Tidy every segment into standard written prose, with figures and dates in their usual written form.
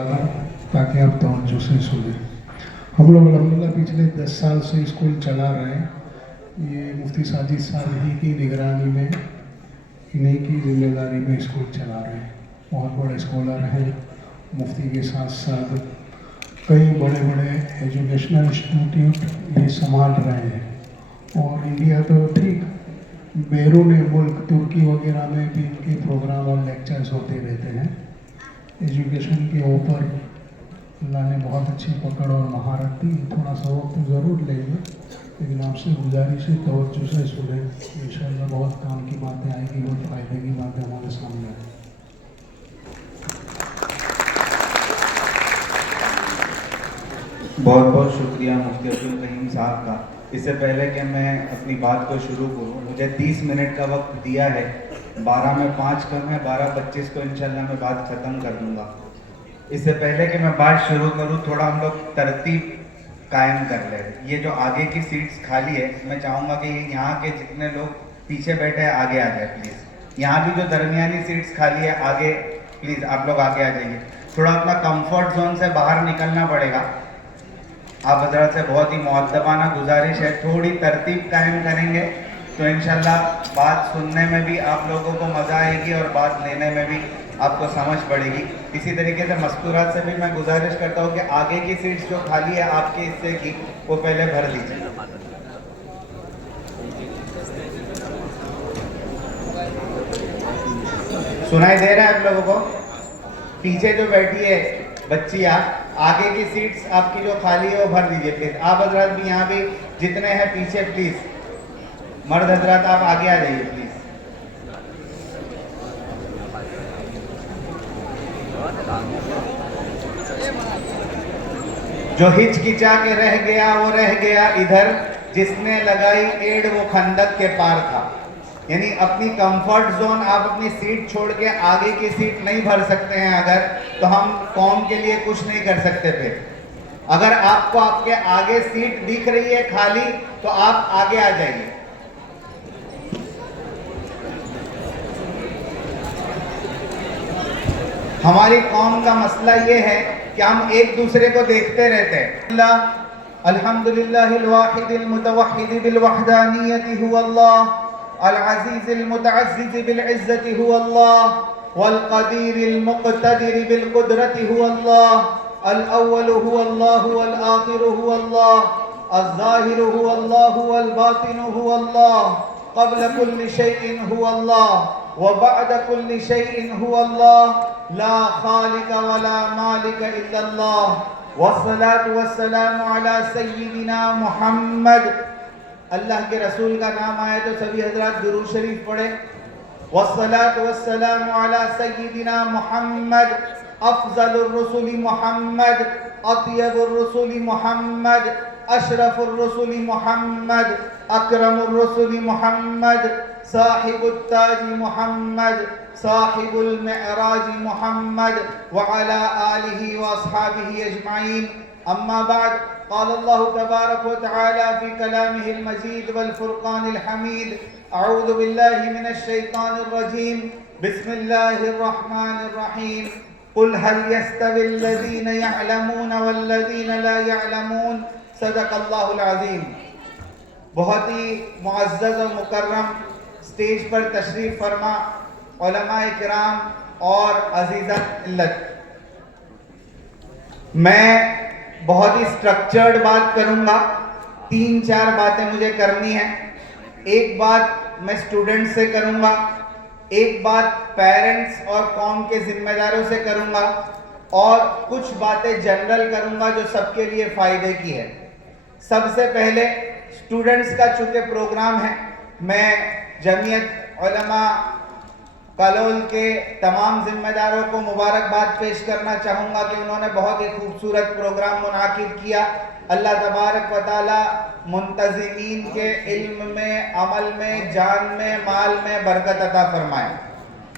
ताकि आप तवज्जो से सुने। हम लोग अल्हम्दुलिल्लाह पिछले 10 साल से स्कूल चला रहे हैं। ये मुफ्ती साजिद साहब ही की निगरानी में, इन्हीं की जिम्मेदारी में स्कूल चला रहे हैं। बहुत बड़े स्कॉलर हैं। मुफ्ती के साथ साथ कई बड़े बड़े एजुकेशनल इंस्टीट्यूट ये संभाल रहे हैं। और इंडिया तो ठीक, बैरून मुल्क तुर्की वगैरह में भी इनके प्रोग्राम और लेक्चर्स होते रहते हैं। एजुकेशन के ऊपर अल्लाह ने बहुत अच्छी पकड़ और महारत दी। थोड़ा सा वक्त ज़रूर लेंगे, लेकिन आपसे गुजारिश है तवज्जो से सुने। इंशाअल्लाह बहुत काम की बातें आएगी, बहुत फ़ायदे की बातें हमारे सामने आएगी। बहुत बहुत शुक्रिया मुफ्ती अब्दुल करीम साहब का। इससे पहले कि मैं अपनी बात को शुरू करूँ, मुझे 30 मिनट का वक्त दिया है। 12 में 5 कम है, 12:25 को इंशाल्लाह मैं बात ख़त्म कर दूँगा। इससे पहले कि मैं बात शुरू करूँ, थोड़ा हम लोग तरतीब कायम कर लें। ये जो आगे की सीट्स खाली है, मैं चाहूँगा कि यहाँ के जितने लोग पीछे बैठे हैं आगे आ जाए प्लीज़। यहाँ भी जो दरमियानी सीट्स खाली है, आगे प्लीज़ आप लोग आगे आ जाइए। थोड़ा अपना कंफर्ट जोन से बाहर निकलना पड़ेगा। आप हजरत से बहुत ही मुअद्दबाना गुजारिश है, थोड़ी तरतीब कायम करेंगे तो इंशाल्लाह बात सुनने में भी आप लोगों को मज़ा आएगी और बात लेने में भी आपको समझ पड़ेगी। इसी तरीके से मस्तूरात से भी मैं गुजारिश करता हूँ कि आगे की सीट्स जो खाली है आपके हिस्से की, वो पहले भर दीजिए। सुनाई दे रहा है आप लोगों को? पीछे जो बैठी है बच्चियाँ, आगे की सीट्स आपकी जो खाली है वो भर दीजिए प्लीज। आप हजरात भी यहाँ भी जितने हैं पीछे प्लीज, मर्द हजरात आप आगे आ जाइए प्लीज। जो हिचकिचा के रह गया वो रह गया इधर, जिसने लगाई एड़ वो खंदक के पार था। यानी अपनी कंफर्ट जोन, आप अपनी सीट छोड़ के आगे की सीट नहीं भर सकते हैं अगर, तो हम कौम के लिए कुछ नहीं कर सकते थे। अगर आपको आपके आगे सीट दिख रही है खाली तो आप आगे आ जाइए। हमारी कौम का मसला ये है कि हम एक दूसरे को देखते रहते हैं। अल्हम्दुलिल्लाहिल वाहिदिल मुतवहिद बिल वहदानियति हुवल्लाह, अल अज़ीज़िल मुतअज़्ज़िज़ बिल इज़्ज़ति हुवल्लाह, वल क़दीरिल मुक़तदिर बिल क़ुदरति हुवल्लाह, अल अव्वलु हुवल्लाहु वल आखिरु हुवल्लाह, अज़्ज़ाहिरु हुवल्लाहु वल बातिनु हुवल्लाह, क़ब्ल कुल्लि शैइन हुवल्लाह व बअद कुल्लि शैइन हुवल्लाह, ला खालिक वला मालिक इल्लल्लाह, वस्सलातु वस्सलामु अला सय्यिदिना मुहम्मद। अल्लाह के रसूल का नाम आए तो सभी हजरात दुरूद शरीफ पढ़े। वस्सलातु वस्सलामु अला सय्यिदिना मुहम्मद, अफज़लुर रुसुली मुहम्मद, अत्यबुर रुसुली मुहम्मद, अशरफुर रुसुली मुहम्मद, अकरमुर रुसुली मुहम्मद, साहिबुत ताजी मुहम्मद, साहिबुल मेअराज मुहम्मद व अला आलिहि व अस्हाबिहि अजमाइन। अम्मा बाद, क़ाल अल्लाहु तबारक व तआला फ़ी कलामिहिल मजीद वल फ़ुरक़ानिल हमीद, अऊज़ु बिल्लाहि मिनश शैतानिर रजीम, बिस्मिल्लाहिर रहमानिर रहीम, क़ुल हल यस्तविल लज़ीना यअलमून वल लज़ीना ला यअलमून, सदक़ल्लाहुल अज़ीम। बहुत ही मुअज़्ज़ज़ और मुकर्रम स्टेज पर तशरीफ़ फरमा उलमाए किराम और अज़ीज़ात मिल्लत, मैं बहुत ही स्ट्रक्चर्ड बात करूंगा। 3-4 बातें मुझे करनी है। एक बात मैं स्टूडेंट से करूंगा, एक बात पेरेंट्स और कौम के जिम्मेदारों से करूंगा, और कुछ बातें जनरल करूंगा जो सबके लिए फ़ायदे की है। सबसे पहले स्टूडेंट्स का चूँकि प्रोग्राम है, मैं जमीयत उलमा कलोल के तमाम जिम्मेदारों को मुबारकबाद पेश करना चाहूँगा कि उन्होंने बहुत ही खूबसूरत प्रोग्राम मुनाकिद किया। अल्लाह तबारक व तआला मुंतज़िमीन के इल्म में, अमल में, जान में, माल में बरकत अता फरमाए।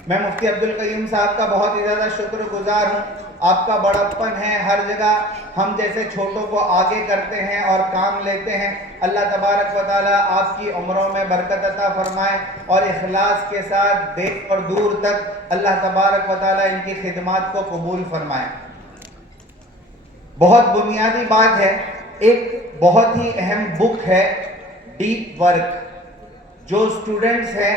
मैं मुफ्ती अब्दुल करीम साहब का बहुत ही ज़्यादा शुक्रगुजार हूँ। आपका बड़प्पन है, हर जगह हम जैसे छोटों को आगे करते हैं और काम लेते हैं। अल्लाह तबारक व तआला आपकी उम्रों में बरकत अता फरमाए और इखलास के साथ देश और दूर तक अल्लाह तबारक व तआला इनकी खिदमत को कबूल फरमाए। बहुत बुनियादी बात है। एक बहुत ही अहम बुक है डीप वर्क। जो स्टूडेंट्स हैं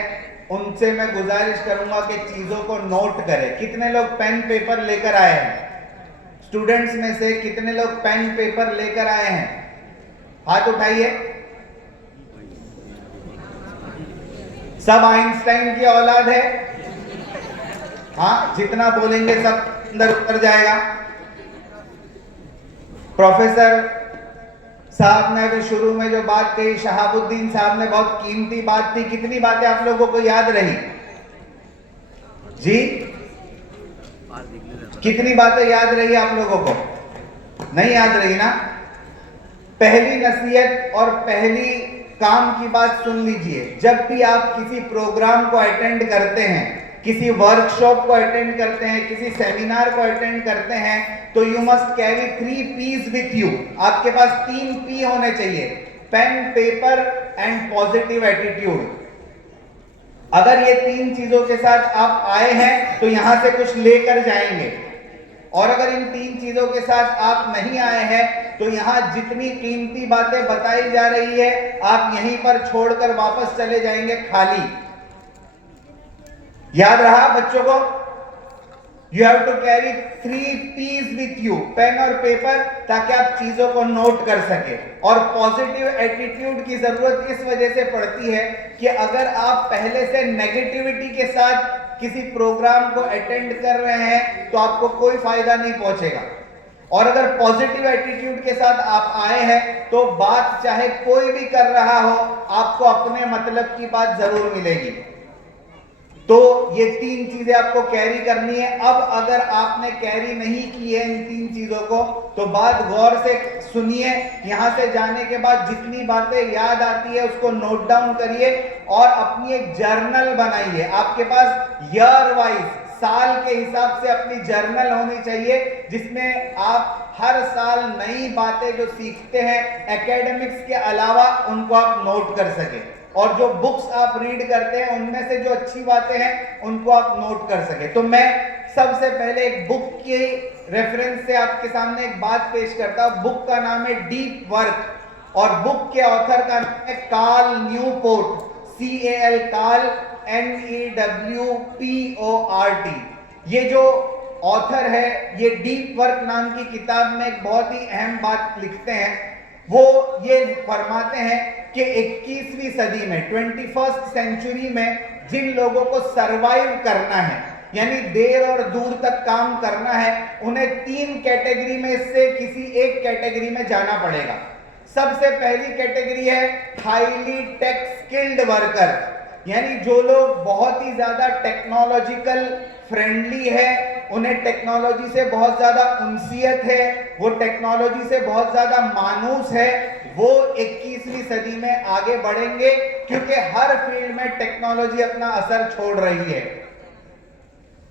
उनसे मैं गुजारिश करूंगा कि चीजों को नोट करें। कितने लोग पेन पेपर लेकर आए हैं? स्टूडेंट्स में से कितने लोग पेन पेपर लेकर आए हैं? हाथ उठाइए। सब आइंस्टाइन की औलाद है? हाँ, जितना बोलेंगे सब अंदर उतर जाएगा। प्रोफेसर साहब ने अभी शुरू में जो बात कही, शहाबुद्दीन साहब ने, बहुत कीमती बात थी। कितनी बातें आप लोगों को याद रही जी? कितनी बातें याद रही आप लोगों को? नहीं याद रही ना? पहली नसीहत और पहली काम की बात सुन लीजिए। जब भी आप किसी प्रोग्राम को अटेंड करते हैं, किसी वर्कशॉप को अटेंड करते हैं, किसी सेमिनार को अटेंड करते हैं, तो you must carry 3 P's with you. आपके पास 3 P होने चाहिए, pen, paper and positive attitude. अगर ये 3 चीजों के साथ आप आए हैं तो यहां से कुछ लेकर जाएंगे, और अगर इन 3 चीजों के साथ आप नहीं आए हैं तो यहां जितनी कीमती बातें बताई जा रही है आप यहीं पर छोड़कर वापस चले जाएंगे खाली। याद रहा बच्चों को? You have to carry 3 P's with you, pen और पेपर, ताकि आप चीजों को नोट कर सके। और पॉजिटिव एटीट्यूड की जरूरत इस वजह से पड़ती है कि अगर आप पहले से नेगेटिविटी के साथ किसी प्रोग्राम को अटेंड कर रहे हैं तो आपको कोई फायदा नहीं पहुंचेगा। और अगर पॉजिटिव एटीट्यूड के साथ आप आए हैं तो बात चाहे कोई भी कर रहा हो, आपको अपने मतलब की बात जरूर मिलेगी। तो ये 3 चीजें आपको कैरी करनी है। अब अगर आपने कैरी नहीं की है इन 3 चीजों को तो बात गौर से सुनिए। यहां से जाने के बाद जितनी बातें याद आती है उसको नोट डाउन करिए और अपनी एक जर्नल बनाइए। आपके पास ईयर वाइज, साल के हिसाब से अपनी जर्नल होनी चाहिए, जिसमें आप हर साल नई बातें जो सीखते हैं एकेडमिक्स के अलावा उनको आप नोट कर सके। और जो बुक्स आप रीड करते हैं उनमें से जो अच्छी बातें हैं उनको आप नोट कर सके। तो मैं सबसे पहले एक बुक की रेफरेंस से आपके सामने एक बात पेश करता हूं। बुक का नाम है डीप वर्क और बुक के ऑथर का नाम है Carl Newport, CAL, Carl NEWPORT। ये जो ऑथर है ये डीप वर्क नाम की किताब में एक बहुत ही अहम बात लिखते हैं। वो ये फरमाते हैं कि 21वीं सदी में, 21st सेंचुरी में जिन लोगों को सरवाइव करना है, यानी देर और दूर तक काम करना है, उन्हें 3 कैटेगरी में से किसी एक कैटेगरी में जाना पड़ेगा। सबसे पहली कैटेगरी है हाईली टेक स्किल्ड वर्कर, यानी जो लोग बहुत ही ज्यादा टेक्नोलॉजिकल फ्रेंडली है, उन्हें टेक्नोलॉजी से बहुत ज्यादा उनसियत है, वो टेक्नोलॉजी से बहुत ज्यादा मानूस है, वो 21वीं सदी में आगे बढ़ेंगे, क्योंकि हर फील्ड में टेक्नोलॉजी अपना असर छोड़ रही है।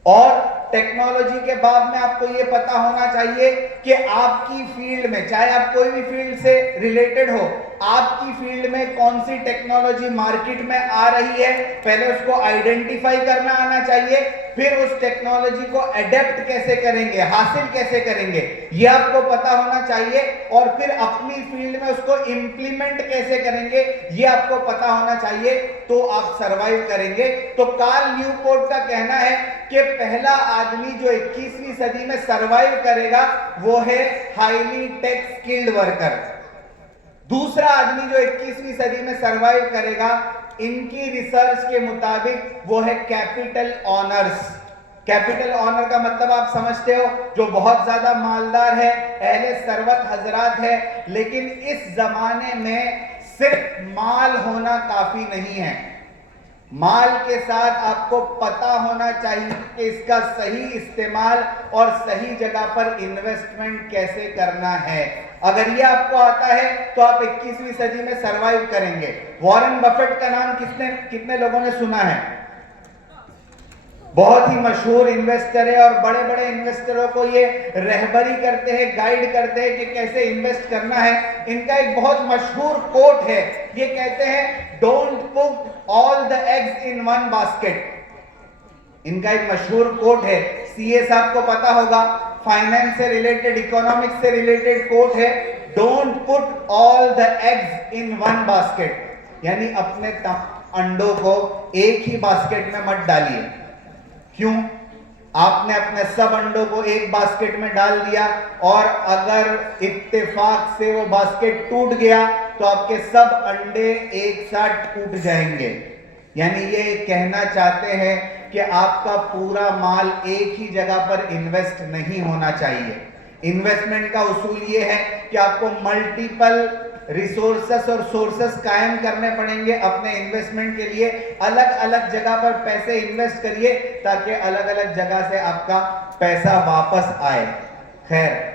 और टेक्नोलॉजी के बाद में आपको यह पता होना चाहिए कि आपकी फील्ड में, चाहे आप कोई भी फील्ड से रिलेटेड हो, आपकी फील्ड में कौन सी टेक्नोलॉजी मार्केट में आ रही है, पहले उसको आइडेंटिफाई करना आना चाहिए, फिर उस टेक्नोलॉजी को अडेप्ट कैसे करेंगे, हासिल कैसे करेंगे, यह आपको पता होना चाहिए, और फिर अपनी फील्ड में उसको इंप्लीमेंट कैसे करेंगे यह आपको पता होना चाहिए, तो आप सरवाइव करेंगे। तो कार्ल न्यूपोर्ट का कहना है कि पहला आदमी जो 21वीं सदी में सरवाइव करेगा वो है हाईली टेक स्किल्ड वर्कर। दूसरा आदमी जो 21वीं सदी में सरवाइव करेगा, इनकी रिसर्च के मुताबिक वो है कैपिटल ऑनर्स। कैपिटल ऑनर का मतलब आप समझते हो, जो बहुत ज्यादा मालदार है, अहले सरवत हजरात है। लेकिन इस जमाने में सिर्फ माल होना काफी नहीं है, माल के साथ आपको पता होना चाहिए कि इसका सही इस्तेमाल और सही जगह पर इन्वेस्टमेंट कैसे करना है। अगर ये आपको आता है तो आप 21वीं सदी में सरवाइव करेंगे। वॉरेन बफेट का नाम कितने लोगों ने सुना है? बहुत ही मशहूर इन्वेस्टर है और बड़े बड़े इन्वेस्टरों को ये रहबरी करते हैं, गाइड करते हैं कि कैसे इन्वेस्ट करना है। इनका एक बहुत मशहूर कोट है, ये कहते हैं don't put all the eggs in one basket. इनका एक मशहूर कोट है, सीए साहब को पता होगा, फाइनेंस से रिलेटेड, इकोनॉमिक्स से रिलेटेड कोट है, don't put all the eggs in one basket, यानी अपने अंडों को एक ही बास्केट में मत डालिए। क्यों? आपने अपने सब अंडों को एक बास्केट में डाल दिया और अगर इत्तेफाक से वो बास्केट टूट गया तो आपके सब अंडे एक साथ टूट जाएंगे। यानी ये कहना चाहते हैं कि आपका पूरा माल एक ही जगह पर इन्वेस्ट नहीं होना चाहिए। इन्वेस्टमेंट का उसूल ये है कि आपको मल्टीपल रिसोर्सेस और सोर्सेस कायम करने पड़ेंगे अपने इन्वेस्टमेंट के लिए। अलग अलग जगह पर पैसे इन्वेस्ट करिए ताकि अलग अलग जगह से आपका पैसा वापस आए। खैर,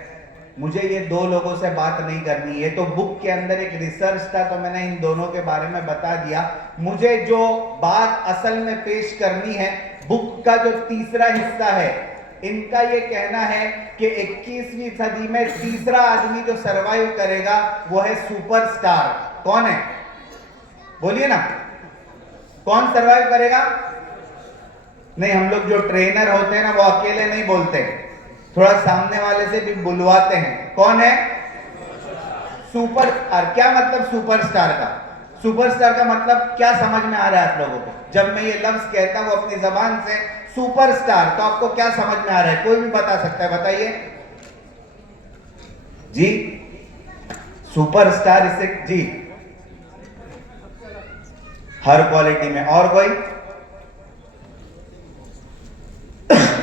मुझे ये दो लोगों से बात नहीं करनी, ये तो बुक के अंदर एक रिसर्च था तो मैंने इन दोनों के बारे में बता दिया। मुझे जो बात असल में पेश करनी है, बुक का जो तीसरा हिस्सा है, इनका ये कहना है कि 21वीं सदी में तीसरा आदमी जो सरवाइव करेगा वो है सुपरस्टार। कौन है? बोलिए ना, कौन सरवाइव करेगा? नहीं, हम लोग जो ट्रेनर होते हैं ना वो अकेले नहीं बोलते, थोड़ा सामने वाले से भी बुलवाते हैं। कौन है? सुपरस्टार। क्या मतलब सुपरस्टार का? सुपरस्टार का मतलब क्या समझ में आ रहा है आप लोगों को? जब मैं ये लफ्ज कहता हूं अपनी जबान से सुपरस्टार, तो आपको क्या समझ में आ रहा है? कोई भी बता सकता है, बताइए जी। सुपरस्टार इससे जी हर क्वालिटी में। और कोई?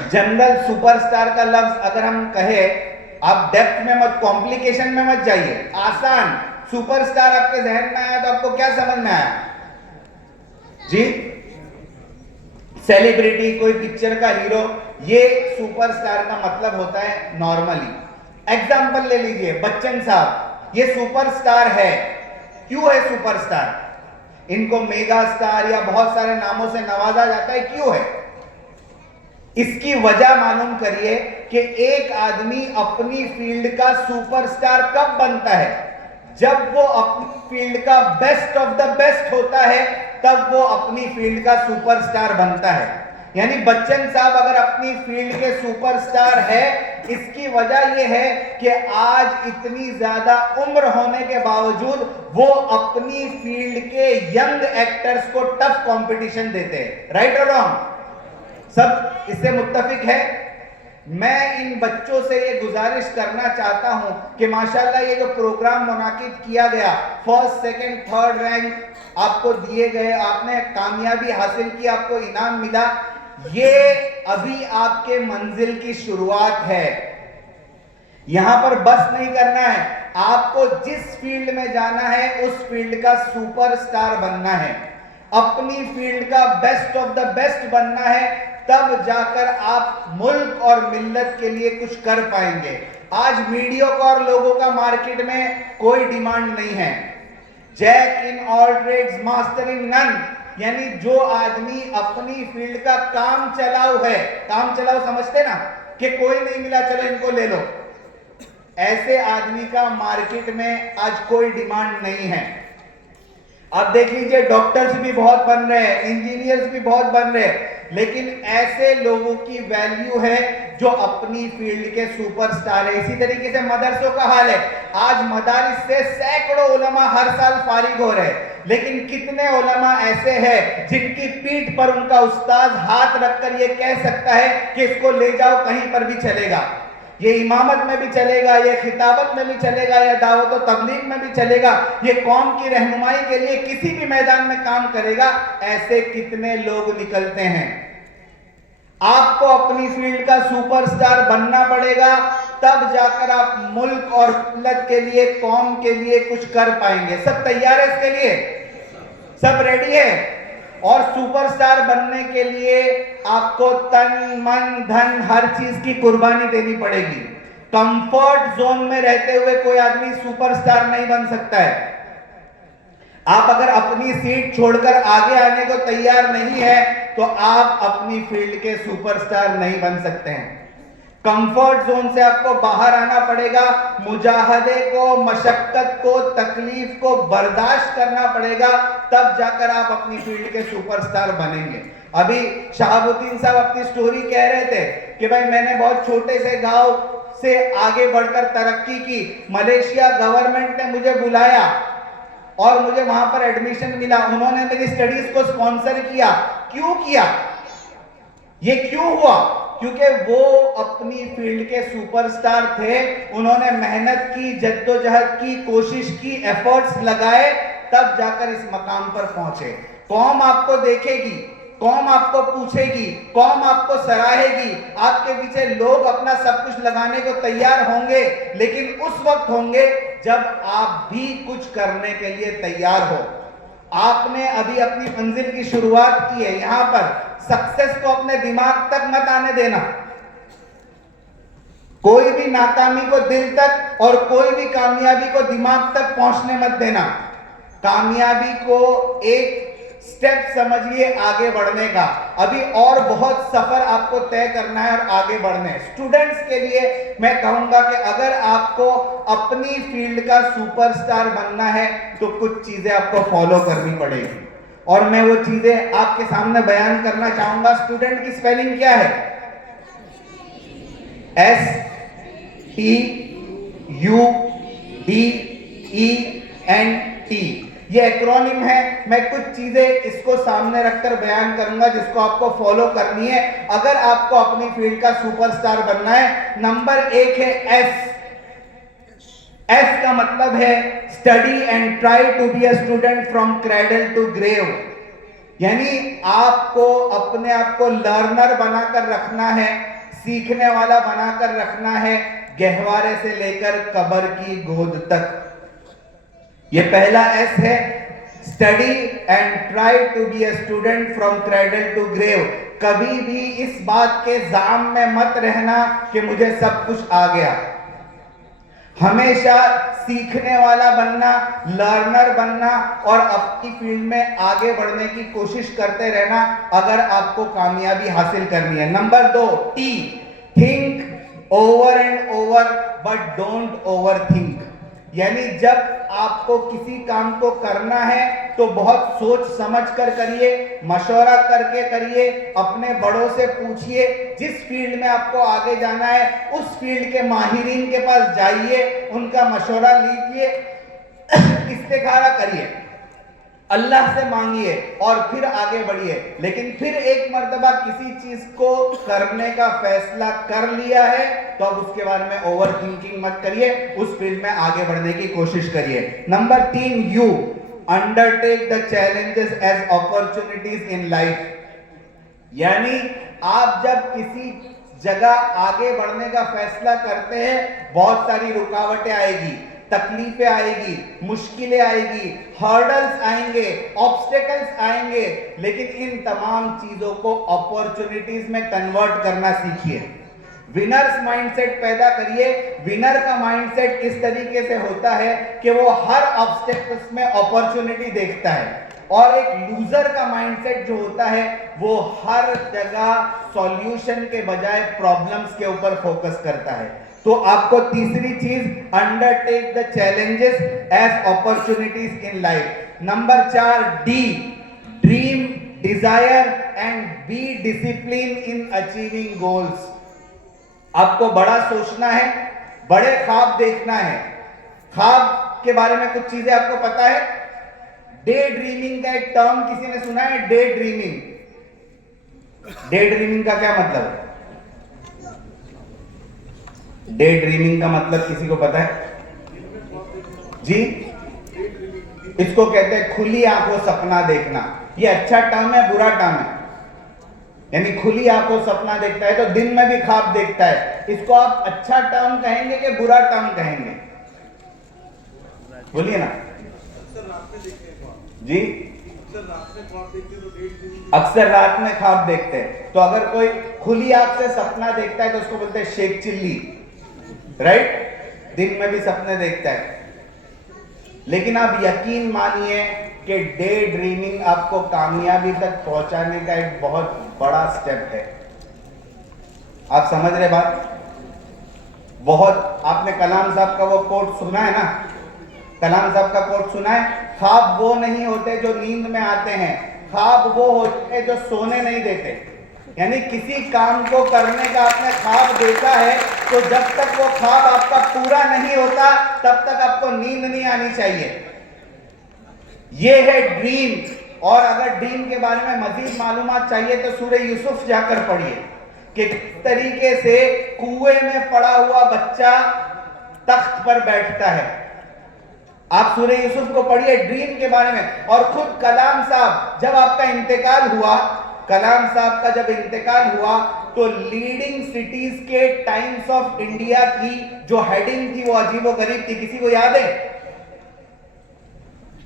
जनरल सुपरस्टार का लफ्ज अगर हम कहे, आप डेप्थ में मत, कॉम्प्लिकेशन में मत जाइए, आसान। सुपरस्टार आपके जहन में आया तो आपको क्या समझ में आया जी? सेलिब्रिटी, कोई पिक्चर का हीरो, ये सुपरस्टार का मतलब होता है नॉर्मली। एग्जांपल ले लीजिए, बच्चन साहब, ये सुपरस्टार है। क्यों है सुपरस्टार? इनको मेगा स्टार या बहुत सारे नामों से नवाजा जाता है, क्यों है? इसकी वजह मालूम करिए कि एक आदमी अपनी फील्ड का सुपरस्टार कब बनता है? जब वो अपनी फील्ड का बेस्ट ऑफ द बेस्ट होता है, तब वो अपनी फील्ड का सुपरस्टार बनता है। यानी बच्चन साहब अगर अपनी फील्ड के सुपरस्टार है, इसकी वजह यह है कि आज इतनी ज्यादा उम्र होने के बावजूद वो अपनी फील्ड के यंग एक्टर्स को टफ कंपटीशन देते हैं। राइट और रॉन्ग? सब इससे मुत्तफिक है? मैं इन बच्चों से ये गुजारिश करना चाहता हूं कि माशाल्लाह ये जो प्रोग्राम मुनाकिद किया गया, फर्स्ट, सेकंड, थर्ड रैंक आपको दिए गए, आपने कामयाबी हासिल की, आपको इनाम मिला, ये अभी आपके मंजिल की शुरुआत है। यहां पर बस नहीं करना है, आपको जिस फील्ड में जाना है उस फील्ड का सुपरस्टार बनना है, अपनी फील्ड का बेस्ट ऑफ द बेस्ट बनना है, तब जाकर आप मुल्क और मिल्लत के लिए कुछ कर पाएंगे। आज मीडियोकर लोगों का मार्केट में कोई डिमांड नहीं है। Jack in all trades, master in none, यानी जो आदमी अपनी फील्ड का काम चलाऊ है, काम चलाऊ समझते ना, कि कोई नहीं मिला चलो इनको ले लो, ऐसे आदमी का मार्केट में आज कोई डिमांड नहीं है। अब देख लीजिए, डॉक्टर्स भी बहुत बन रहे हैं, इंजीनियर्स भी बहुत बन रहे हैं, लेकिन ऐसे लोगों की वैल्यू है जो अपनी फील्ड के सुपरस्टार है। इसी तरीके से मदरसों का हाल है। आज मदारिस से सैकड़ों उलमा हर साल फारिग हो रहे हैं, लेकिन कितने उलमा ऐसे हैं जिनकी पीठ पर उनका उस्ताद हाथ रखकर ये कह सकता है कि इसको ले जाओ, कहीं पर भी चलेगा, ये इमामत में भी चलेगा, ये खिताबत में भी चलेगा, या दावत और तबलीग में भी चलेगा, ये कौम की रहनुमाई के लिए किसी भी मैदान में काम करेगा। ऐसे कितने लोग निकलते हैं। आपको अपनी फील्ड का सुपरस्टार बनना पड़ेगा, तब जाकर आप मुल्क और मिल्लत के लिए, कौम के लिए कुछ कर पाएंगे। सब तैयार है इसके लिए? सब रेडी है? और सुपरस्टार बनने के लिए आपको तन, मन, धन, हर चीज की कुर्बानी देनी पड़ेगी। कंफर्ट जोन में रहते हुए कोई आदमी सुपरस्टार नहीं बन सकता है। आप अगर अपनी सीट छोड़कर आगे आने को तैयार नहीं है तो आप अपनी फील्ड के सुपरस्टार नहीं बन सकते हैं। कंफर्ट जोन से आपको बाहर आना पड़ेगा, मुजाहदे को, मशक्कत को, तकलीफ को बर्दाश्त करना पड़ेगा, तब जाकर आप अपनी फील्ड के सुपरस्टार बनेंगे। अभी शहाबुद्दीन साहब अपनी स्टोरी कह रहे थे कि भाई मैंने बहुत छोटे से गांव से आगे बढ़कर तरक्की की, मलेशिया गवर्नमेंट ने मुझे बुलाया और मुझे वहां पर एडमिशन मिला, उन्होंने मेरी स्टडीज को स्पॉन्सर किया। क्यों किया? ये क्यों हुआ? क्योंकि वो अपनी फील्ड के सुपरस्टार थे, उन्होंने मेहनत की, जद्दोजहद की, कोशिश की, एफर्ट्स लगाए, तब जाकर इस मकाम पर पहुंचे। कौम आपको देखेगी, कौम आपको पूछेगी, कौम आपको सराहेगी, आपके पीछे लोग अपना सब कुछ लगाने को तैयार होंगे, लेकिन उस वक्त होंगे जब आप भी कुछ करने के लिए तैयार हो। आपने अभी अपनी मंजिल की शुरुआत की है, यहां पर सक्सेस को अपने दिमाग तक मत आने देना। कोई भी नाकामी को दिल तक और कोई भी कामयाबी को दिमाग तक पहुंचने मत देना। कामयाबी को एक स्टेप समझिए आगे बढ़ने का। अभी और बहुत सफर आपको तय करना है और आगे बढ़ना है। स्टूडेंट्स के लिए मैं कहूंगा कि अगर आपको अपनी फील्ड का सुपरस्टार बनना है तो कुछ चीजें आपको फॉलो करनी पड़ेगी, और मैं वो चीजें आपके सामने बयान करना चाहूंगा। स्टूडेंट की स्पेलिंग क्या है? STUDENT। ये एक्रोनिम है। मैं कुछ चीजें इसको सामने रखकर बयान करूंगा जिसको आपको फॉलो करनी है अगर आपको अपनी फील्ड का सुपरस्टार बनना है। नंबर 1 है एस का मतलब है study and try to be a student from cradle to grave, यानी आपको अपने आप को लर्नर बनाकर रखना है, सीखने वाला बनाकर रखना है, गहवारे से लेकर कब्र की गोद तक। ये पहला एस है, study and try to be a student from cradle to grave. कभी भी इस बात के जाम में मत रहना कि मुझे सब कुछ आ गया। हमेशा सीखने वाला बनना, लर्नर बनना और अपनी फील्ड में आगे बढ़ने की कोशिश करते रहना अगर आपको कामयाबी हासिल करनी है। Number 2 T, think over and over but don't over think, यानी जब आपको किसी काम को करना है तो बहुत सोच समझ कर करिए, मशवरा करके करिए, अपने बड़ों से पूछिए। जिस फील्ड में आपको आगे जाना है उस फील्ड के माहिरीन के पास जाइए, उनका मशवरा लीजिए, इस्तिखारा करिए, अल्लाह से मांगिए और फिर आगे बढ़िए। लेकिन फिर एक मर्तबा किसी चीज को करने का फैसला कर लिया है तो अब उसके बारे में ओवर थिंकिंग मत करिए, उस फील्ड में आगे बढ़ने की कोशिश करिए। Number 3 you undertake the challenges as opportunities in life, यानी आप जब किसी जगह आगे बढ़ने का फैसला करते हैं बहुत सारी रुकावटें आएगी, तकलीफें आएगी, मुश्किलें आएगी, हर्डल्स आएंगे, ऑब्स्टेकल्स आएंगे, लेकिन इन तमाम चीजों को अपॉर्चुनिटीज में कन्वर्ट करना सीखिए। विनर्स माइंडसेट पैदा करिए। विनर का माइंडसेट इस तरीके से होता है कि वो हर ऑब्स्टेकल्स में अपॉर्चुनिटी देखता है, और एक लूजर का माइंडसेट जो होता है वो हर जगह सॉल्यूशन के बजाय प्रॉब्लम्स के ऊपर फोकस करता है। तो आपको तीसरी चीज, undertake the challenges as opportunities in life. Number 4 D, dream, desire and be discipline in achieving goals. आपको बड़ा सोचना है, बड़े ख्वाब देखना है। ख्वाब के बारे में कुछ चीजें आपको पता है? डे ड्रीमिंग का एक टर्म किसी ने सुना है? Day dreaming. डे ड्रीमिंग का क्या मतलब है? डे ड्रीमिंग का मतलब किसी को पता है जी? इसको कहते हैं खुली आंखों सपना देखना। ये अच्छा टर्म है, बुरा टर्म है? यानी खुली आंखों सपना देखता है तो दिन में भी ख्वाब देखता है, इसको आप अच्छा टर्म कहेंगे कि बुरा टर्म कहेंगे? बोलिए ना जी। अक्सर रात में ख्वाब देखते हैं, तो अगर कोई खुली आंख से सपना देखता है तो उसको बोलते हैं शेख चिल्ली, राइट? दिन में भी सपने देखता है। लेकिन आप यकीन मानिए कि डे ड्रीमिंग आपको कामयाबी तक पहुंचाने का एक बहुत बड़ा स्टेप है। आप समझ रहे बात? बहुत आपने कलाम साहब का वो कोट सुना है ना? कलाम साहब का कोट सुना है? ख्वाब वो नहीं होते जो नींद में आते हैं, ख्वाब वो होते हैं जो सोने नहीं देते। यानी किसी काम को करने का आपने ख्वाब देखा है तो जब तक वो ख्वाब आपका पूरा नहीं होता तब तक आपको नींद नहीं आनी चाहिए। ये है ड्रीम। और अगर ड्रीम के बारे में मजीद मालूमात चाहिए तो सूरह यूसुफ जाकर पढ़िए कि किस तरीके से कुएं में पड़ा हुआ बच्चा तख्त पर बैठता है। आप सूरह यूसुफ को पढ़िए ड्रीम के बारे में। और खुद कलाम साहब जब आपका इंतकाल हुआ, कलाम साहब का जब इंतकाल हुआ तो लीडिंग सिटीज के टाइम्स ऑफ इंडिया की जो हेडिंग थी वो अजीबोगरीब थी। किसी को याद है?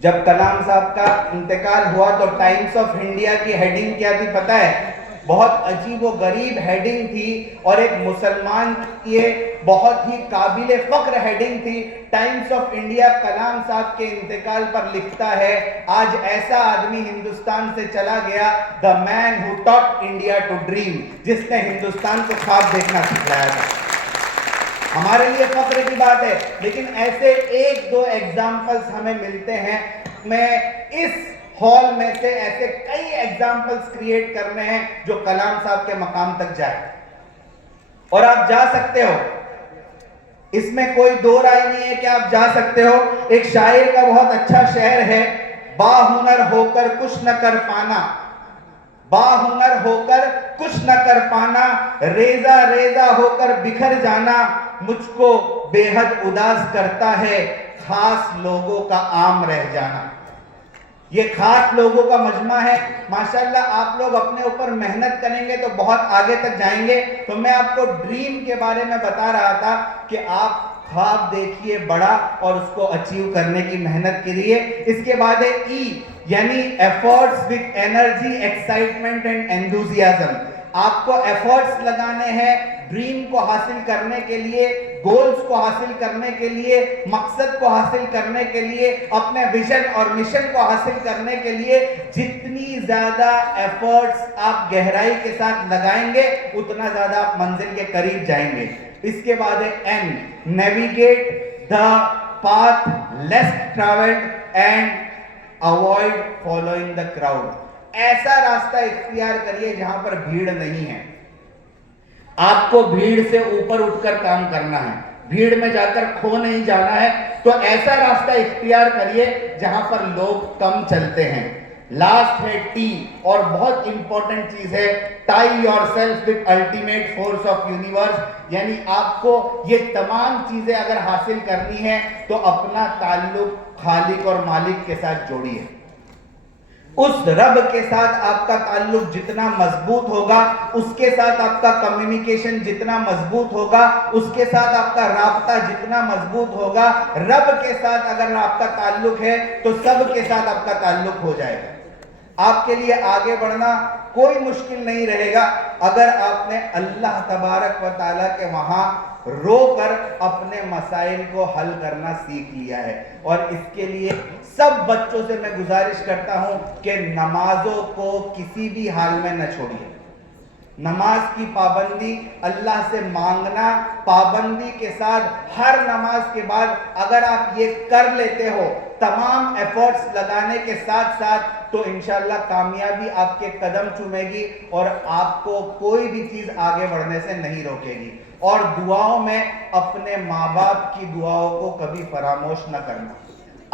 जब कलाम साहब का इंतकाल हुआ तो टाइम्स ऑफ इंडिया की हेडिंग क्या थी पता है? बहुत अजीबोगरीब हेडिंग थी और एक मुसलमान की बहुत ही काबिल फख्र हेडिंग थी। टाइम्स ऑफ इंडिया कलाम साहब के इंतकाल पर लिखता है, आज ऐसा आदमी हिंदुस्तान से चला गया, the man who taught India to dream, जिसने हिंदुस्तान को ख्वाब देखना सिखाया था। हमारे लिए फख्र की बात है। लेकिन ऐसे एक दो एग्जाम्पल्स हमें मिलते हैं। मैं इस हॉल में से ऐसे कई एग्जाम्पल्स क्रिएट करने हैं जो कलाम साहब के मकाम तक जाए, और आप जा सकते हो, इसमें कोई दो राय नहीं है कि आप जा सकते हो। एक शायर का बहुत अच्छा शेर है, बाहुनर होकर कुछ न कर पाना, बाहुनर होकर कुछ न कर पाना, रेजा रेजा होकर बिखर जाना, मुझको बेहद उदास करता है, खास लोगों का आम रह जाना। ये खास लोगों का मजमा है। माशाल्लाह आप लोग अपने ऊपर मेहनत करेंगे तो बहुत आगे तक जाएंगे। तो मैं आपको ड्रीम के बारे में बता रहा था कि आप ख्वाब देखिए बड़ा और उसको अचीव करने की मेहनत करिए। इसके बाद है ई, यानी efforts with energy, excitement and enthusiasm. आपको एफर्ट्स लगाने हैं ड्रीम को हासिल करने के लिए, गोल्स को हासिल करने के लिए, मकसद को हासिल करने के लिए, अपने विजन और मिशन को हासिल करने के लिए जितनी ज्यादा एफर्ट्स आप गहराई के साथ लगाएंगे उतना ज्यादा आप मंजिल के करीब जाएंगे। इसके बाद है N, navigate the path less travelled and avoid following the crowd. ऐसा रास्ता इख्तियार करिए जहां पर भीड़ नहीं है। आपको भीड़ से ऊपर उठकर काम करना है, भीड़ में जाकर खो नहीं जाना है। तो ऐसा रास्ता इख्तियार करिए जहां पर लोग कम चलते हैं। लास्ट है टी, और बहुत इंपॉर्टेंट चीज है, tie yourself with ultimate force of universe. यानी आपको ये तमाम चीजें अगर हासिल करनी है तो अपना ताल्लुक खालिक और मालिक के साथ जोड़िए। उस रब के साथ आपका ताल्लुक जितना मजबूत होगा, उसके साथ आपका कम्युनिकेशन जितना मजबूत होगा, उसके साथ आपका राब्ता जितना मजबूत होगा, रब के साथ अगर आपका ताल्लुक है तो सब के साथ आपका ताल्लुक हो जाएगा। आपके लिए आगे बढ़ना कोई मुश्किल नहीं रहेगा अगर आपने अल्लाह तबारक व ताला के वहां रोकर अपने मसाइल को हल करना सीख लिया है। और इसके लिए सब बच्चों से मैं गुजारिश करता हूं कि नमाजों को किसी भी हाल में न छोड़िए। नमाज की पाबंदी, अल्लाह से मांगना, पाबंदी के साथ हर नमाज के बाद अगर आप ये कर लेते हो तमाम एफर्ट्स लगाने के साथ साथ, तो इंशाल्लाह कामयाबी आपके कदम चूमेगी और आपको कोई भी चीज आगे बढ़ने से नहीं रोकेगी। और दुआओं में अपने माँ बाप की दुआओं को कभी फरामोश न करना।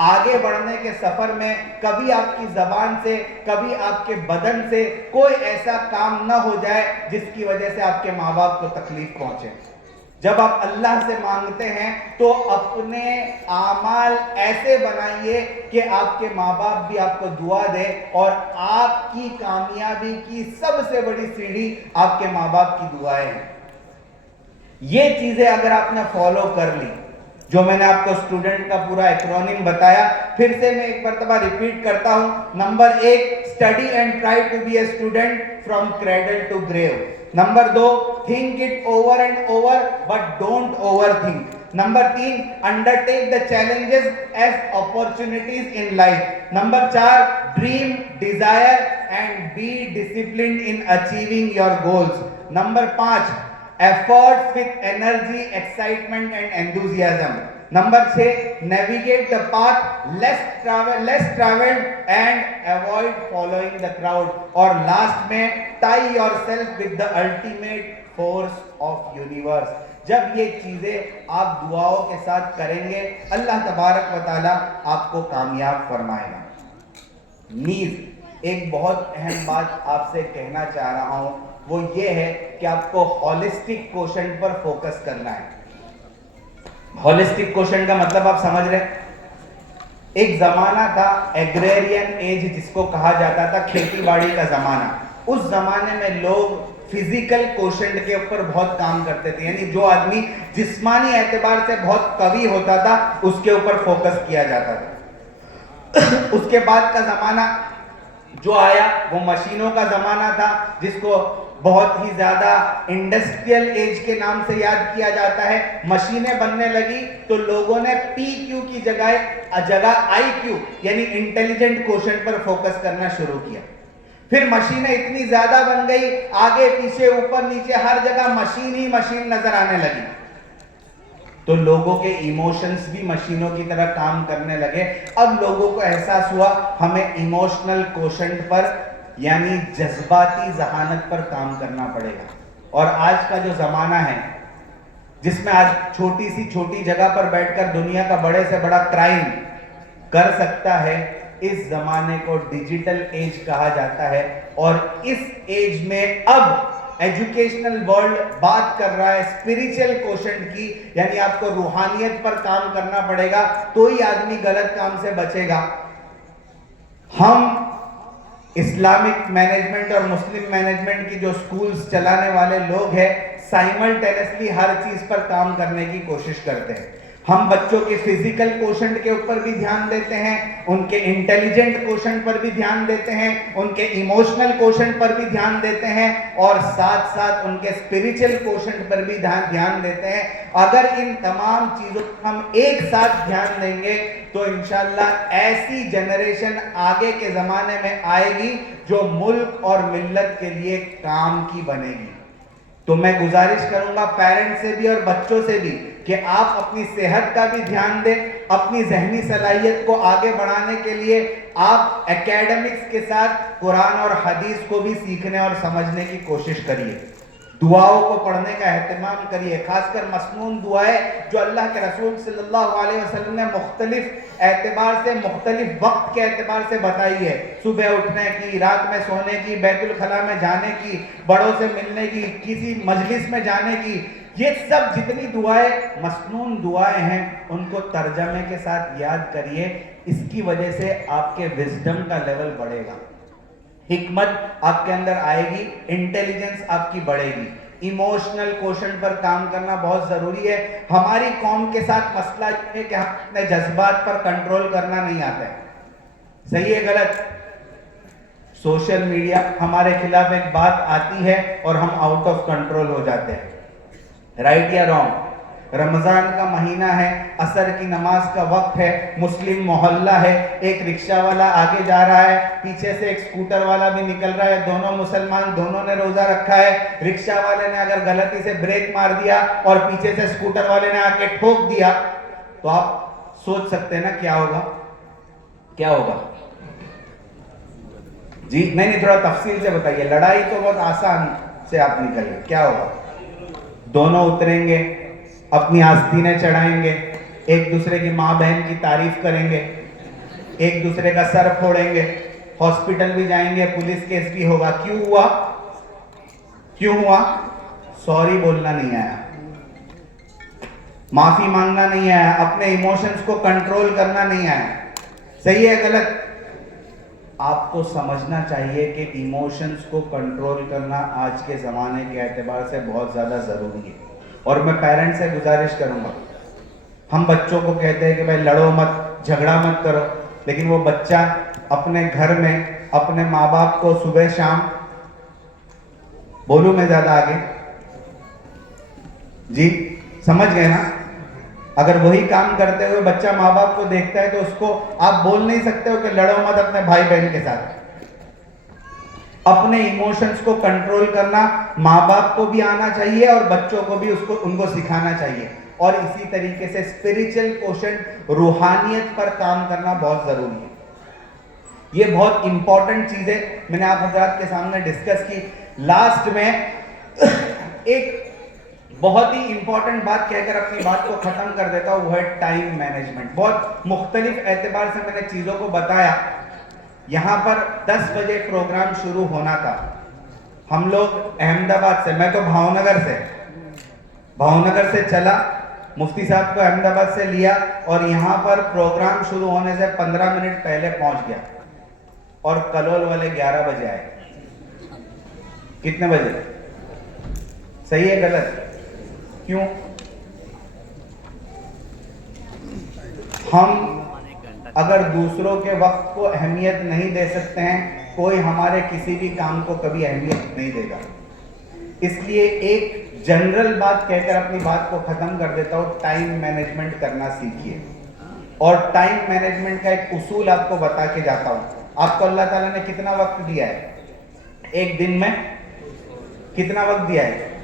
आगे बढ़ने के सफर में कभी आपकी जबान से, कभी आपके बदन से कोई ऐसा काम न हो जाए जिसकी वजह से आपके माँ बाप को तकलीफ पहुंचे। जब आप अल्लाह से मांगते हैं तो अपने आमाल ऐसे बनाइए कि आपके माँ बाप भी आपको दुआ दे, और आपकी कामयाबी की सबसे बड़ी सीढ़ी आपके माँ बाप की दुआएं हैं। ये चीजें अगर आपने फॉलो कर ली, जो मैंने आपको स्टूडेंट का पूरा एक्रोनिम बताया, फिर से मैं एक मर्तबा रिपीट करता हूं। Number 1, study and try to be a student from cradle to grave. Number 2, think it over and over but don't over think. Number 3, undertake the challenges as opportunities in life. Number 4, dream, desire and be disciplined in achieving your goals. Number 5, efforts with energy, excitement and enthusiasm. Number 6, navigate the path less travelled and avoid following the crowd. और last में, tie yourself with the ultimate force of universe. जब ये चीजें आप दुआओं के साथ करेंगे, अल्लाह तबारक व तआला आपको कामयाब फरमाएगा। नीज एक बहुत अहम बात आपसे कहना चाह रहा हूं, वो ये है कि आपको होलिस्टिक क्वोशंट पर फोकस करना है। होलिस्टिक क्वोशंट का मतलब आप समझ रहे हैं? एक जमाना था एग्रेरियन एज, जिसको कहा जाता था खेती बाड़ी का जमाना। उस जमाने में लोग फिजिकल क्वोशंट के ऊपर बहुत काम करते थे, यानी जो आदमी जिस्मानी एतबार से बहुत कवी होता था उसके ऊपर फोकस किया जाता था। उसके बाद का जमाना जो आया वो मशीनों का जमाना था, जिसको बहुत ही ज्यादा इंडस्ट्रियल एज के नाम से याद किया जाता है। मशीनें बनने लगी तो लोगों ने PQ की जगह IQ यानी इंटेलिजेंट क्वोशंट पर फोकस करना शुरू किया। फिर मशीनें इतनी ज्यादा बन गई, आगे पीछे ऊपर नीचे हर जगह मशीन ही मशीन नजर आने लगी, तो लोगों के इमोशंस भी मशीनों की तरह काम करने लगे। अब लोगों को एहसास हुआ हमें इमोशनल क्वोशंट पर यानी जज्बाती जहानत पर काम करना पड़ेगा। और आज का जो जमाना है, जिसमें आज छोटी सी छोटी जगह पर बैठकर दुनिया का बड़े से बड़ा क्राइम कर सकता है, इस जमाने को डिजिटल एज कहा जाता है। और इस एज में अब एजुकेशनल वर्ल्ड बात कर रहा है स्पिरिचुअल क्वोशंट की, यानी आपको रूहानियत पर काम करना पड़ेगा तो ही आदमी गलत काम से बचेगा। हम इस्लामिक मैनेजमेंट और मुस्लिम मैनेजमेंट की जो स्कूल्स चलाने वाले लोग हैं, साइमल्टेनियसली हर चीज पर काम करने की कोशिश करते हैं। हम बच्चों के फिजिकल क्वोशंट के ऊपर भी ध्यान देते हैं, उनके इंटेलिजेंट क्वोशंट पर भी ध्यान देते हैं, उनके इमोशनल क्वोशंट पर भी ध्यान देते हैं, और साथ साथ उनके स्पिरिचुअल क्वोशंट पर भी ध्यान देते हैं। अगर इन तमाम चीजों पर हम एक साथ ध्यान देंगे तो इंशाल्लाह ऐसी जनरेशन आगे के जमाने में आएगी जो मुल्क और मिल्लत के लिए काम की बनेगी। तो मैं गुजारिश करूंगा पेरेंट्स से भी और बच्चों से भी कि आप अपनी सेहत का भी ध्यान दें, अपनी जहनी सलाहियत को आगे बढ़ाने के लिए आप एकेडमिक्स के साथ कुरान और हदीस को भी सीखने और समझने की कोशिश करिए। दुआओं को पढ़ने का एहतमाम करिए, खासकर मसनून दुआएं जो अल्लाह के रसूल सल्लल्लाहु अलैहि वसल्लम ने मुख्तलिफ एतबार से, मुख्तलिफ वक्त के एतबार से बताई है। सुबह उठने की, रात में सोने की, बैतुल खला में जाने की, बड़ों से मिलने की, किसी मजलिस में जाने की, ये सब जितनी दुआएं मसनून दुआएं हैं उनको तर्जमे के साथ याद करिए। इसकी वजह से आपके विजडम का लेवल बढ़ेगा, हिकमत आपके अंदर आएगी, इंटेलिजेंस आपकी बढ़ेगी। इमोशनल क्वोशंट पर काम करना बहुत जरूरी है। हमारी कौम के साथ मसला ये है कि हम अपने जज्बात पर कंट्रोल करना नहीं आता है। सही है गलत? सोशल मीडिया हमारे खिलाफ एक बात आती है और हम आउट ऑफ कंट्रोल हो जाते हैं। राइट या रॉन्ग? रमजान का महीना है, असर की नमाज का वक्त है, मुस्लिम मोहल्ला है, एक रिक्शा वाला आगे जा रहा है, पीछे से एक स्कूटर वाला भी निकल रहा है, दोनों मुसलमान, दोनों ने रोजा रखा है। रिक्शा वाले ने अगर गलती से ब्रेक मार दिया और पीछे से स्कूटर वाले ने आके ठोक दिया तो आप सोच सकते हैं ना क्या होगा? क्या होगा जी? नहीं, थोड़ा तफसील से बताइए। लड़ाई तो बहुत आसान से आप निकलिए, क्या होगा? दोनों उतरेंगे, अपनी आस्तीनें चढ़ाएंगे, एक दूसरे की माँ बहन की तारीफ करेंगे, एक दूसरे का सर फोड़ेंगे, हॉस्पिटल भी जाएंगे, पुलिस केस भी होगा। क्यों हुआ? क्यों हुआ? सॉरी बोलना नहीं आया, माफी मांगना नहीं आया, अपने इमोशंस को कंट्रोल करना नहीं आया। सही है गलत? आपको समझना चाहिए कि इमोशंस को कंट्रोल करना आज के ज़माने के एतबार से बहुत ज़्यादा ज़रूरी है। और मैं पेरेंट्स से गुजारिश करूंगा, हम बच्चों को कहते हैं कि भाई लड़ो मत, झगड़ा मत करो, लेकिन वो बच्चा अपने घर में अपने माँ बाप को सुबह शाम, बोलूं मैं ज़्यादा आगे? जी समझ गए ना? अगर वही काम करते हुए बच्चा माँ बाप को देखता है तो उसको आप बोल नहीं सकते हो कि लड़ो मत अपने भाई बहन के साथ। अपने इमोशंस को कंट्रोल करना माँ बाप को भी आना चाहिए और बच्चों को भी उनको सिखाना चाहिए। और इसी तरीके से स्पिरिचुअल कोशेंट, रूहानियत पर काम करना बहुत जरूरी है। ये बहुत इंपॉर्टेंट चीज है, मैंने आप हजरात के सामने डिस्कस की। लास्ट में एक बहुत ही इंपॉर्टेंट बात कहकर अपनी बात को खत्म कर देता हूं, वो है टाइम मैनेजमेंट। बहुत मुख्तलिफ एतबार से मैंने चीजों को बताया। यहां पर 10 बजे प्रोग्राम शुरू होना था। हम लोग अहमदाबाद से, मैं तो भावनगर से चला, मुफ्ती साहब को अहमदाबाद से लिया और यहां पर प्रोग्राम शुरू होने से 15 मिनट पहले पहुंच गया और कलोल वाले 11 बजे आए। कितने बजे? सही है गलत? क्यों? हम अगर दूसरों के वक्त को अहमियत नहीं दे सकते हैं, कोई हमारे किसी भी काम को कभी अहमियत नहीं देगा। इसलिए एक जनरल बात कहकर अपनी बात को खत्म कर देता हूं, टाइम मैनेजमेंट करना सीखिए। और टाइम मैनेजमेंट का एक उसूल आपको बता के जाता हूं। आपको अल्लाह ताला ने कितना वक्त दिया है? एक दिन में कितना वक्त दिया है?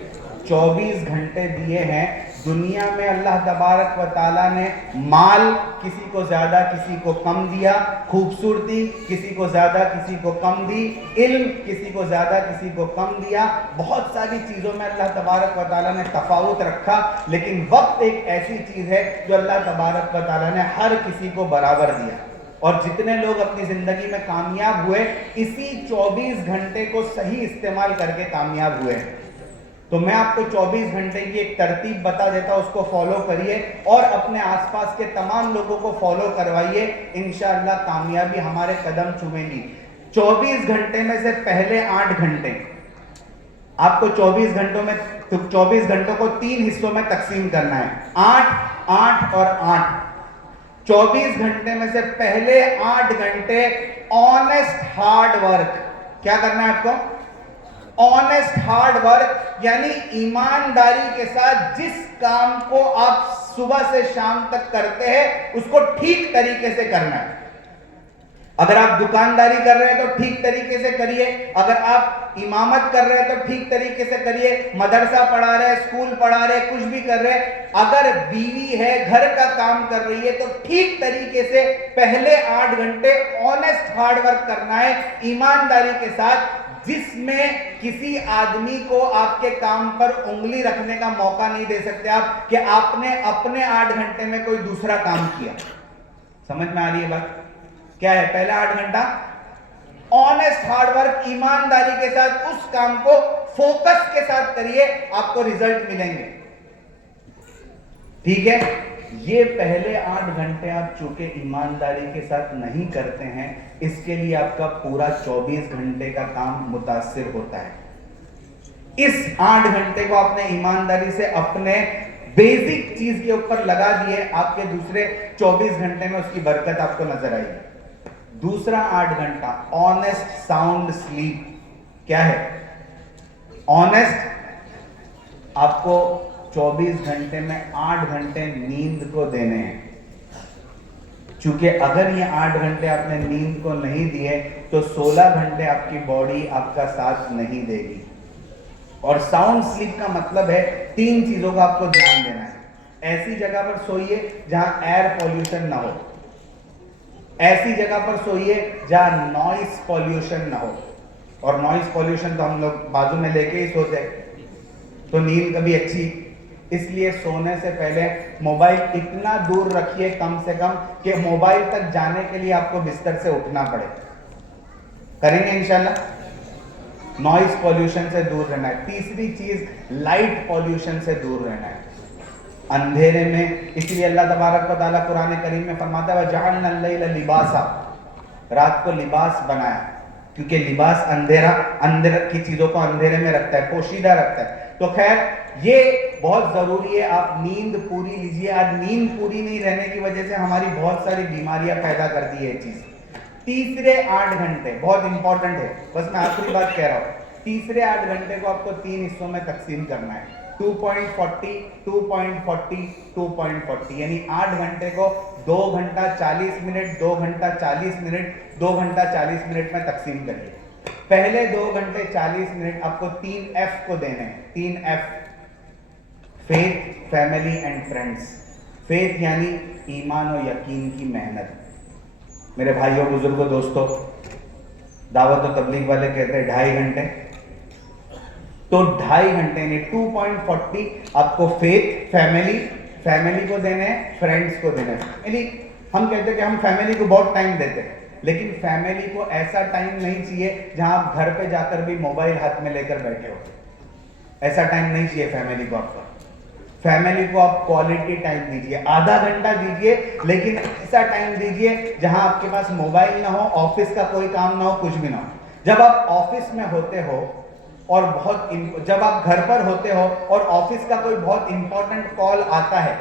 24 घंटे दिए हैं। दुनिया में अल्लाह तबारक व ताला ने माल किसी को ज्यादा किसी को कम दिया, खूबसूरती किसी को ज्यादा किसी को कम दी, इल्म किसी को ज्यादा किसी को कम दिया। बहुत सारी चीजों में अल्लाह तबारक व ताला ने तफावुत रखा, लेकिन वक्त एक ऐसी चीज है जो अल्लाह तबारक व ताला ने हर किसी को बराबर दिया। और जितने लोग अपनी जिंदगी में कामयाब हुए, इसी 24 घंटे को सही इस्तेमाल करके कामयाब हुए। तो मैं आपको 24 घंटे की एक तरतीब बता देता हूं, उसको फॉलो करिए और अपने आसपास के तमाम लोगों को फॉलो करवाइए। इंशाअल्लाह कामयाबी हमारे कदम चूमेगी। 24 घंटे में से पहले 8 घंटे आपको 24 घंटों में, तो 24 घंटों को 3 हिस्सों में तकसीम करना है। 8, 8 और 8। 24 घंटे में से पहले 8 घंटे ऑनेस्ट हार्ड वर्क। क्या करना है आपको? ऑनेस्ट हार्ड वर्क, यानी ईमानदारी के साथ जिस काम को आप सुबह से शाम तक करते हैं उसको ठीक तरीके से करना है। अगर आप दुकानदारी कर रहे हैं तो ठीक तरीके से करिए, अगर आप इमामत कर रहे हैं तो ठीक तरीके से करिए, मदरसा पढ़ा रहे, स्कूल पढ़ा रहे, कुछ भी कर रहे, अगर बीवी है घर का काम कर रही है तो ठीक तरीके से पहले 8 घंटे ऑनेस्ट हार्ड वर्क करना है, ईमानदारी के साथ, जिसमें किसी आदमी को आपके काम पर उंगली रखने का मौका नहीं दे सकते आप कि आपने अपने 8 घंटे में कोई दूसरा काम किया। समझ में आ रही है बात? क्या है? पहला 8 घंटा ऑनेस्ट हार्ड वर्क, ईमानदारी के साथ उस काम को फोकस के साथ करिए, आपको रिजल्ट मिलेंगे। ठीक है? ये पहले 8 घंटे आप चूंकि ईमानदारी के साथ नहीं करते हैं, इसके लिए आपका पूरा 24 घंटे का काम मुतासिर होता है। इस 8 घंटे को आपने ईमानदारी से अपने बेसिक चीज के ऊपर लगा दिए, आपके दूसरे 24 घंटे में उसकी बरकत आपको नजर आएगी। दूसरा 8 घंटा ऑनेस्ट साउंड स्लीप। क्या है? ऑनेस्ट आपको 24 घंटे में 8 घंटे नींद को देने हैं। चूंकि अगर ये 8 घंटे आपने नींद को नहीं दिए तो 16 घंटे आपकी बॉडी आपका साथ नहीं देगी। और साउंड स्लीप का मतलब है 3 चीजों का आपको ध्यान देना है। ऐसी जगह पर सोइए जहां एयर पॉल्यूशन ना हो, ऐसी जगह पर सोइए जहां नॉइस पॉल्यूशन ना हो। और नॉइस पॉल्यूशन तो हम लोग बाजू में लेके ही सोते हैं, तो नींद कभी अच्छी। इसलिए सोने से पहले मोबाइल इतना दूर रखिए कम से कम कि मोबाइल तक जाने के लिए आपको बिस्तर से उठना पड़े। करेंगे इंशाल्लाह। नॉइस पॉल्यूशन से दूर रहना है। तीसरी चीज लाइट पॉल्यूशन से दूर रहना है, अंधेरे में। इसलिए अल्लाह तबारक व तआला कुरान करीम में फरमाता है वजअलना अल-लैला लिबासा, रात को लिबास बनाया, क्योंकि लिबास अंधेरा की चीजों को अंधेरे में रखता है, पोशीदा रखता है। तो खैर ये बहुत जरूरी है, आप नींद पूरी लीजिए। आज नींद पूरी नहीं रहने की वजह से हमारी बहुत सारी बीमारियां पैदा करती है चीज। तीसरे 8 घंटे बहुत इंपॉर्टेंट है, बस मैं आखिरी बात कह रहा हूं। तीसरे 8 घंटे को आपको 3 हिस्सों में तकसीम करना है, 2.40, 2.40, 2.40, यानी 8 घंटे को 2 घंटा 40 मिनट, 2 घंटा 40 मिनट, 2 घंटा 40 मिनट में तकसीम करिए। पहले 2 घंटे 40 मिनट आपको 3 F को देने हैं, 3 F, faith, family and friends. Faith यानी ईमान और यकीन की मेहनत। मेरे भाइयों, बुजुर्गों, दोस्तों, दावत और तबलीग वाले कहते हैं 2.5 घंटे, तो 2.5 घंटे यानी 2.40 आपको फेथ, फैमिली को देने हैं, फ्रेंड्स को देने हैं। यानी हम कहते हैं कि हम फैमिली को बहुत टाइम देते हैं, लेकिन फैमिली को ऐसा टाइम नहीं चाहिए जहां आप घर पे जाकर भी मोबाइल हाथ में लेकर बैठे हो। ऐसा टाइम नहीं चाहिए फैमिली को आपका। फैमिली को आप क्वालिटी टाइम दीजिए, आधा घंटा दीजिए, लेकिन ऐसा टाइम दीजिए जहां आपके पास मोबाइल ना हो, ऑफिस का कोई काम ना हो, कुछ भी ना हो। जब आप ऑफिस में होते हो और जब आप घर पर होते हो और ऑफिस का कोई बहुत इंपॉर्टेंट कॉल आता है,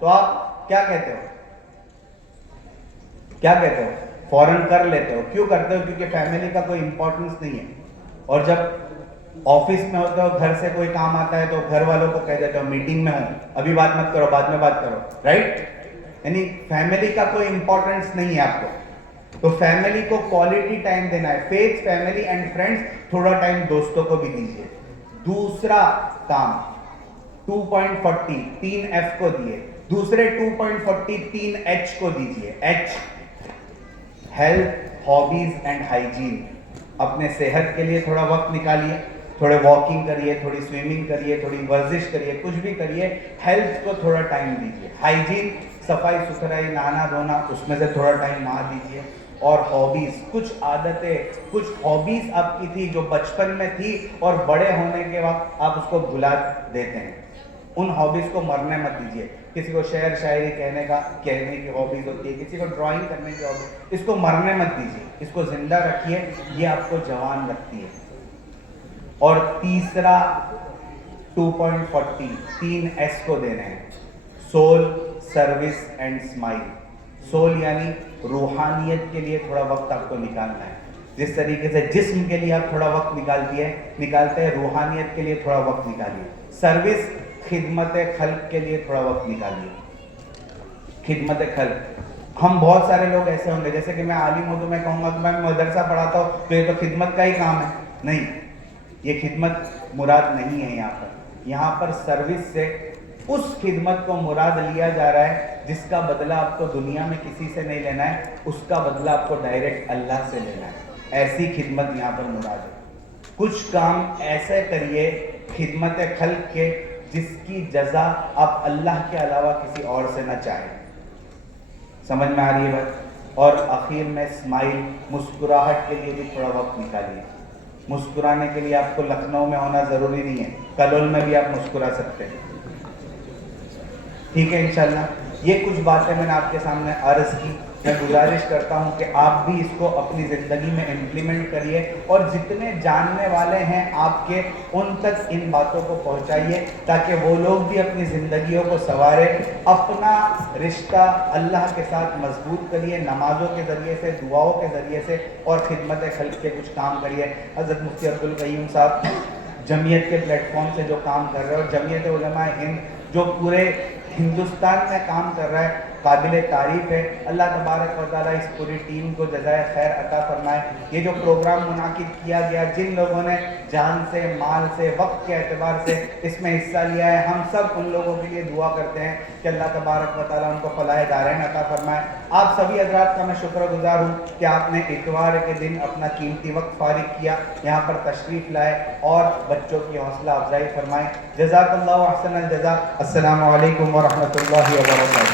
तो आप क्या कहते हो? फौरन कर लेते हो। क्यों करते हो? क्योंकि फैमिली का कोई इंपॉर्टेंस नहीं है। और जब ऑफिस में होते हो, घर से कोई काम आता है, तो घर वालों को कह देते हो मीटिंग में हूं, अभी बात मत करो, बाद में बात करो, राइट? यानी फैमिली का कोई इंपॉर्टेंस नहीं है आपको। तो फैमिली को क्वालिटी टाइम देना है। Faith, family and friends. थोड़ा टाइम दोस्तों को भी दीजिए। दूसरा काम 2.40 3F को दिए, दूसरे 2.40 3H को दीजिए। H health, hobbies and hygiene. अपने सेहत के लिए थोड़ा वक्त निकालिए, थोड़े वॉकिंग करिए, थोड़ी स्विमिंग करिए, थोड़ी वर्जिश करिए, कुछ भी करिए। हेल्थ को थोड़ा टाइम दीजिए। हाइजीन, सफाई सुथराई, नहाना धोना, उसमें से थोड़ा टाइम वहां दीजिए। और हॉबीज, कुछ आदतें, कुछ हॉबीज आपकी थी जो बचपन में थी और बड़े होने के वक्त आप उसको भुला देते हैं, उन हॉबीज को मरने मत दीजिए। किसी को शेर शायरी कहने की हॉबीज होती है, किसी को ड्राइंग करने की हॉबी, इसको मरने मत दीजिए, इसको जिंदा रखिए, ये आपको जवान रखती है। और तीसरा 2.40 3S को देने हैं। Soul, service and smile. Soul यानी रूहानियत के लिए थोड़ा वक्त आपको निकालना है। जिस तरीके से जिस्म के लिए आप थोड़ा वक्त निकालते हैं, रूहानियत के लिए थोड़ा वक्त निकालिए। सर्विस, खिदमत खल्क के लिए थोड़ा वक्त निकालिए। खिदमत खल्क, हम बहुत सारे लोग ऐसे होंगे, जैसे कि मैं आलिम हूं तो मैं कहूंगा कि मैं मदरसा पढ़ाता हूं तो ये तो खिदमत का ही काम है। नहीं, ये खिदमत मुराद नहीं है। यहाँ पर सर्विस से उस खिदमत को मुराद लिया जा रहा है जिसका बदला आपको दुनिया में किसी से नहीं लेना है, उसका बदला आपको डायरेक्ट अल्लाह से लेना है। ऐसी खिदमत यहाँ पर मुराद है। कुछ काम ऐसे करिए खिदमत खल्क के जिसकी जजा आप अल्लाह के अलावा किसी और से ना चाहें। समझ में आ रही है बात? और आखिर में स्माइल, मुस्कुराहट के लिए भी थोड़ा वक्त निकालिए। मुस्कुराने के लिए आपको लखनऊ में होना जरूरी नहीं है, कलोल में भी आप मुस्कुरा सकते हैं। ठीक है, इंशाल्लाह ये कुछ बातें मैंने आपके सामने अर्ज की। मैं गुजारिश करता हूं कि आप भी इसको अपनी ज़िंदगी में इम्प्लीमेंट करिए और जितने जानने वाले हैं आपके, उन तक इन बातों को पहुंचाइए ताकि वो लोग भी अपनी ज़िंदगियों को संवारें। अपना रिश्ता अल्लाह के साथ मजबूत करिए, नमाज़ों के ज़रिए से, दुआओं के ज़रिए से, और खिदमत खल्क के कुछ काम करिए। हज़रत मुफ्ती अब्दुल कय्यूम साहब जमीयत के प्लेटफॉर्म से जो काम कर रहे हैं, और जमीयत उलमा हिंद जो पूरे हिंदुस्तान में काम कर रहा है, काबिल तारीफ़ है। अल्लाह तबारक व तआला इस पूरी टीम को जज़ाए खैर अता फरमाए। ये जो प्रोग्राम मुनाकिद किया गया, जिन लोगों ने जान से, माल से, वक्त के एतबार से इसमें हिस्सा लिया है, हम सब उन लोगों के लिए दुआ करते हैं कि अल्लाह तबारक व तआला उनको फलाह दारैन अता फरमाए। आप सभी हज़रात का मैं शुक्रगुजार हूँ कि आपने इतवार के दिन अपना कीमती वक्त फारिग किया, यहाँ पर तशरीफ़ लाए और बच्चों की हौसला अफजाई फरमाए। जज़ाकल्लाहु अहसनल जज़ा। अस्सलामु अलैकुम व रहमतुल्लाहि व बरकातुहू।